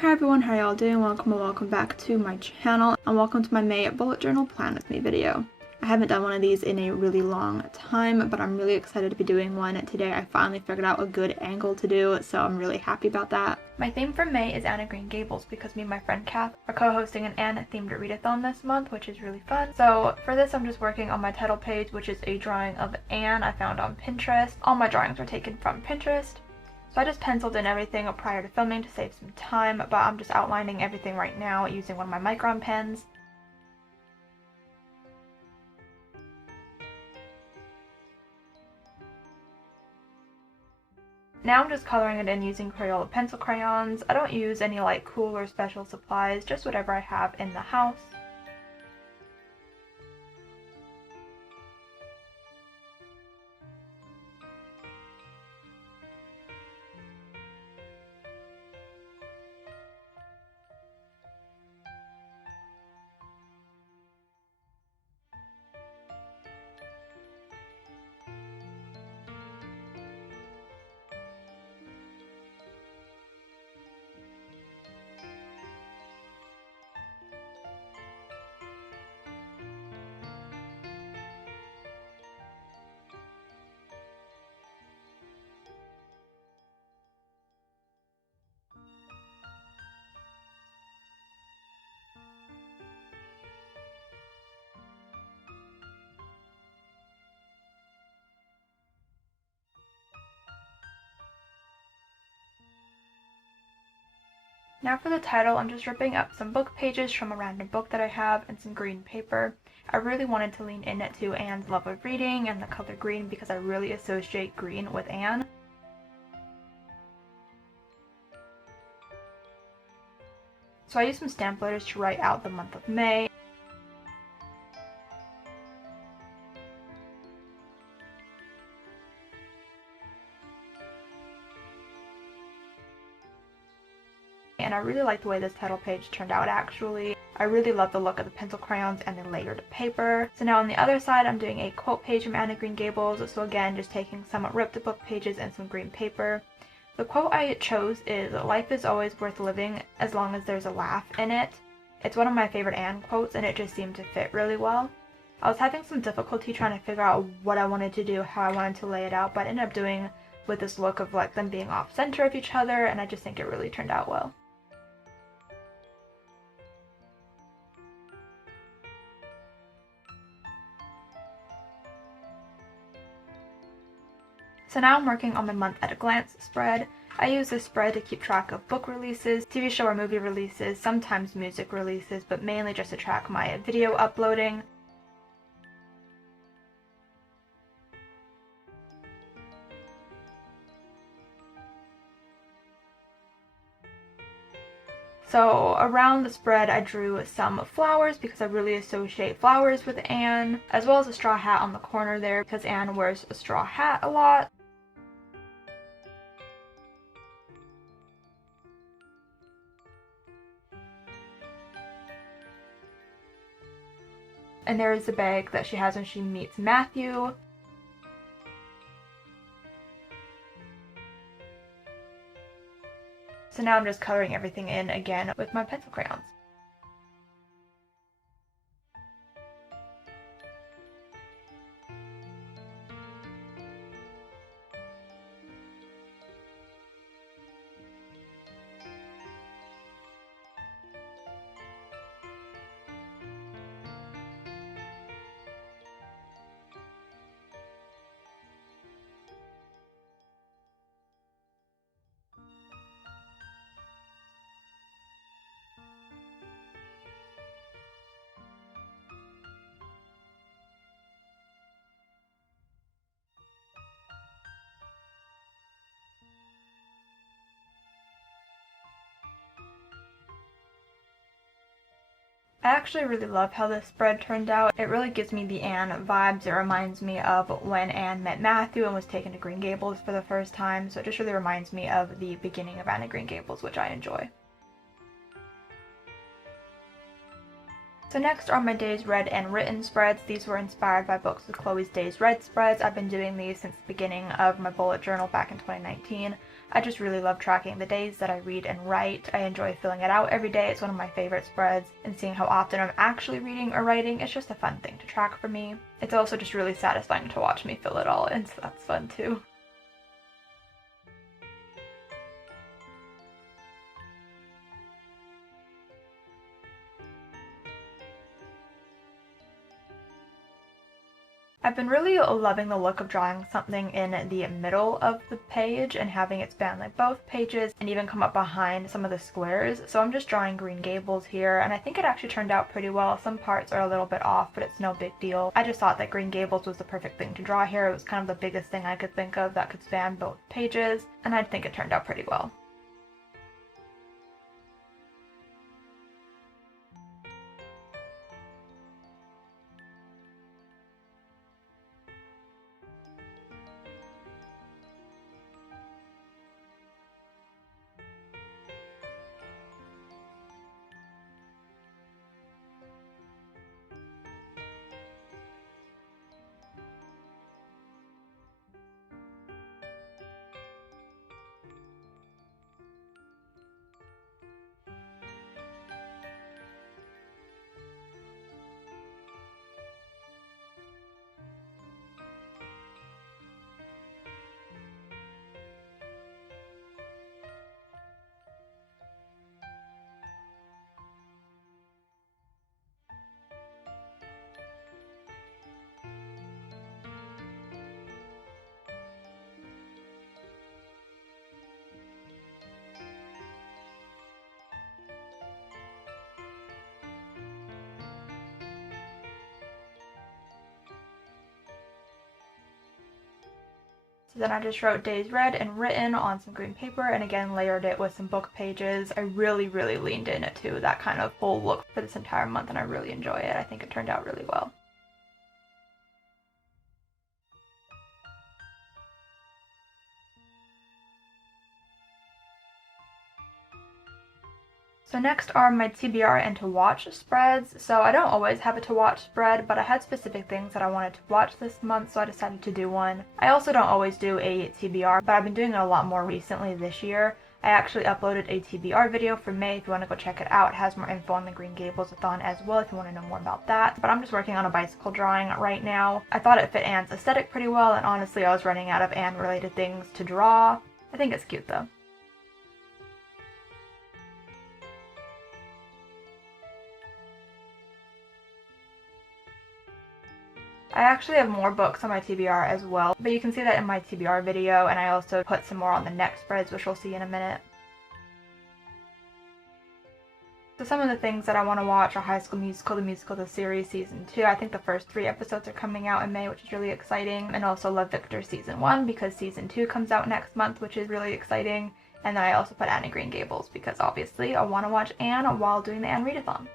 Hi everyone, how y'all doing? Welcome back to my channel, and welcome to my May bullet journal plan with me video. I haven't done one of these in a really long time, but I'm really excited to be doing one today. I finally figured out a good angle to do, so I'm really happy about that. My theme for May is Anne of Green Gables because me and my friend Kath are co-hosting an Anne themed readathon this month, which is really fun. So for this, I'm just working on my title page, which is a drawing of Anne I found on Pinterest. All my drawings were taken from Pinterest. So I just penciled in everything prior to filming to save some time, but I'm just outlining everything right now using one of my Micron pens. Now I'm just coloring it in using Crayola pencil crayons. I don't use any like cool or special supplies, just whatever I have in the house. Now for the title, I'm just ripping up some book pages from a random book that I have and some green paper. I really wanted to lean into Anne's love of reading and the color green because I really associate green with Anne. So I used some stamp letters to write out the month of May. And I really like the way this title page turned out actually. I really love the look of the pencil crayons and the layered paper. So now on the other side, I'm doing a quote page from Anne of Green Gables. So again, just taking some ripped book pages and some green paper. The quote I chose is, "Life is always worth living as long as there's a laugh in it." It's one of my favorite Anne quotes and it just seemed to fit really well. I was having some difficulty trying to figure out what I wanted to do, how I wanted to lay it out, but I ended up doing with this look of like them being off center of each other, and I just think it really turned out well. So now I'm working on my month at a glance spread. I use this spread to keep track of book releases, TV show or movie releases, sometimes music releases, but mainly just to track my video uploading. So around the spread I drew some flowers because I really associate flowers with Anne, as well as a straw hat on the corner there because Anne wears a straw hat a lot. And there is the bag that she has when she meets Matthew. So now I'm just coloring everything in again with my pencil crayons. I actually really love how this spread turned out. It really gives me the Anne vibes. It reminds me of when Anne met Matthew and was taken to Green Gables for the first time, so it just really reminds me of the beginning of Anne of Green Gables, which I enjoy. So next are my Days Read and Written spreads. These were inspired by books with Chloe's Days Read spreads. I've been doing these since the beginning of my bullet journal back in 2019. I just really love tracking the days that I read and write. I enjoy filling it out every day. It's one of my favorite spreads, and seeing how often I'm actually reading or writing is just a fun thing to track for me. It's also just really satisfying to watch me fill it all in, so that's fun too. I've been really loving the look of drawing something in the middle of the page and having it span like both pages and even come up behind some of the squares. So I'm just drawing Green Gables here, and I think it actually turned out pretty well. Some parts are a little bit off, but it's no big deal. I just thought that Green Gables was the perfect thing to draw here. It was kind of the biggest thing I could think of that could span both pages, and I think it turned out pretty well. So then I just wrote Days Read and Written on some green paper, and again layered it with some book pages. I really leaned into that kind of whole look for this entire month, and I really enjoy it. I think it turned out really well. So next are my TBR and to watch spreads. So I don't always have a to watch spread, but I had specific things that I wanted to watch this month, so I decided to do one. I also don't always do a TBR, but I've been doing it a lot more recently this year. I actually uploaded a TBR video for May if you want to go check it out. It has more info on the Green Gables-a-thon as well if you want to know more about that. But I'm just working on a bicycle drawing right now. I thought it fit Anne's aesthetic pretty well, and honestly I was running out of Anne-related things to draw. I think it's cute though. I actually have more books on my TBR as well, but you can see that in my TBR video, and I also put some more on the next spreads, which we'll see in a minute. So some of the things that I want to watch are High School Musical, the musical, the series, season 2. I think the first 3 episodes are coming out in May, which is really exciting. And also Love Victor season 1 because season 2 comes out next month, which is really exciting. And then I also put Anne and Green Gables because obviously I want to watch Anne while doing the Anne readathon.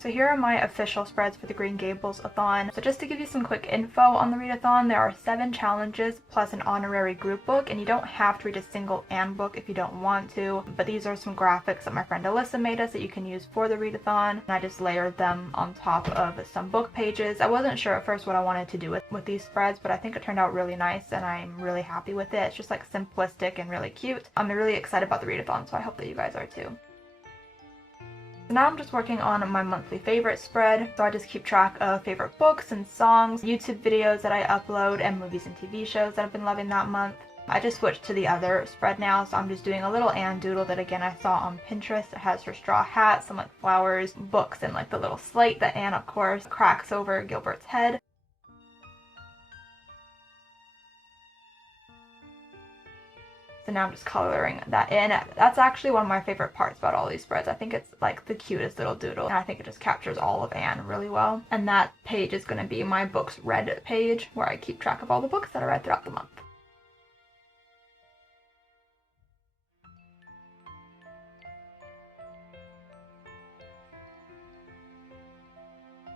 So here are my official spreads for the Green Gables-a-thon. So just to give you some quick info on the readathon, there are 7 challenges plus an honorary group book, and you don't have to read a single Anne book if you don't want to, but these are some graphics that my friend Alyssa made us that you can use for the readathon, and I just layered them on top of some book pages. I wasn't sure at first what I wanted to do with these spreads, but I think it turned out really nice, and I'm really happy with it. It's just like simplistic and really cute. I'm really excited about the readathon, so I hope that you guys are too. So now I'm just working on my monthly favorite spread, so I just keep track of favorite books and songs, YouTube videos that I upload, and movies and TV shows that I've been loving that month. I just switched to the other spread now, so I'm just doing a little Anne doodle that again I saw on Pinterest. It has her straw hat, some like flowers, books, and like the little slate that Anne of course cracks over Gilbert's head. So now I'm just coloring that in. That's actually one of my favorite parts about all these spreads. I think it's like the cutest little doodle, and I think it just captures all of Anne really well. And that page is going to be my books read page, where I keep track of all the books that I read throughout the month.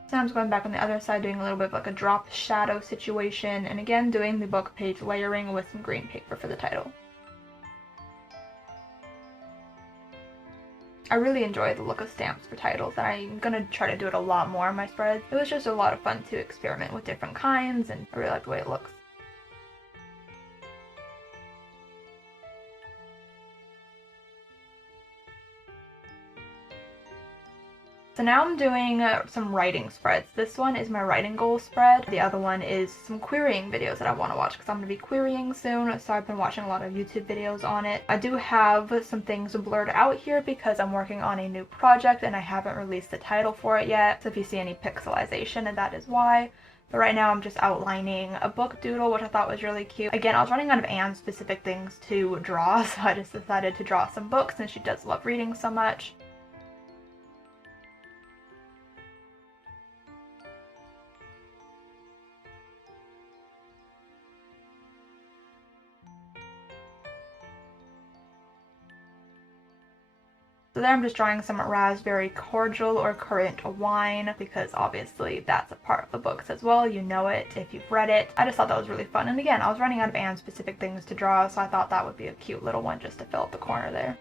So I'm just going back on the other side, doing a little bit of like a drop shadow situation, and again doing the book page layering with some green paper for the title. I really enjoy the look of stamps for titles, and I'm gonna try to do it a lot more in my spreads. It was just a lot of fun to experiment with different kinds, and I really like the way it looks. So now I'm doing some writing spreads. This one is my writing goal spread. The other one is some querying videos that I want to watch because I'm going to be querying soon, so I've been watching a lot of YouTube videos on it. I do have some things blurred out here because I'm working on a new project and I haven't released the title for it yet. So if you see any pixelization, and that is why. But right now I'm just outlining a book doodle, which I thought was really cute. Again, I was running out of Anne's specific things to draw, so I just decided to draw some books since she does love reading so much. So there I'm just drawing some raspberry cordial or currant wine because obviously that's a part of the books as well. You know it if you've read it. I just thought that was really fun. And again, I was running out of Anne's specific things to draw, so I thought that would be a cute little one just to fill up the corner there.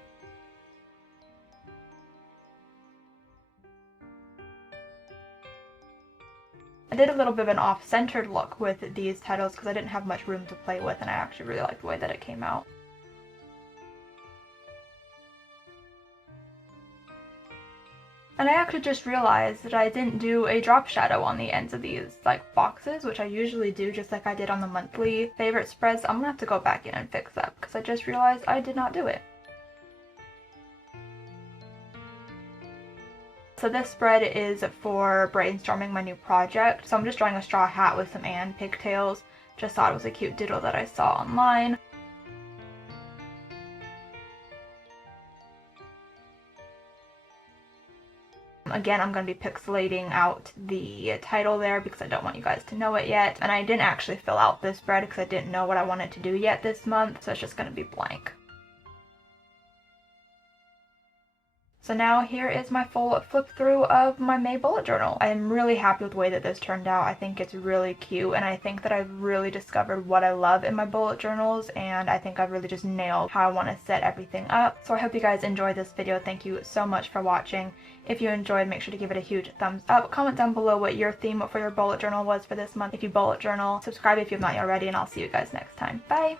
I did a little bit of an off-centered look with these titles because I didn't have much room to play with, and I actually really liked the way that it came out. And I actually just realized that I didn't do a drop shadow on the ends of these like boxes, which I usually do just like I did on the monthly favorite spreads. I'm gonna have to go back in and fix that because I just realized I did not do it. So this spread is for brainstorming my new project. So I'm just drawing a straw hat with some Anne pigtails. Just thought it was a cute doodle that I saw online. Again, I'm going to be pixelating out the title there because I don't want you guys to know it yet. And I didn't actually fill out this spread because I didn't know what I wanted to do yet this month, so it's just going to be blank. So now here is my full flip through of my May bullet journal. I'm really happy with the way that this turned out. I think it's really cute, and I think that I've really discovered what I love in my bullet journals, and I think I've really just nailed how I want to set everything up. So I hope you guys enjoyed this video. Thank you so much for watching. If you enjoyed, make sure to give it a huge thumbs up. Comment down below what your theme for your bullet journal was for this month if you bullet journal. Subscribe if you have not already, and I'll see you guys next time. Bye!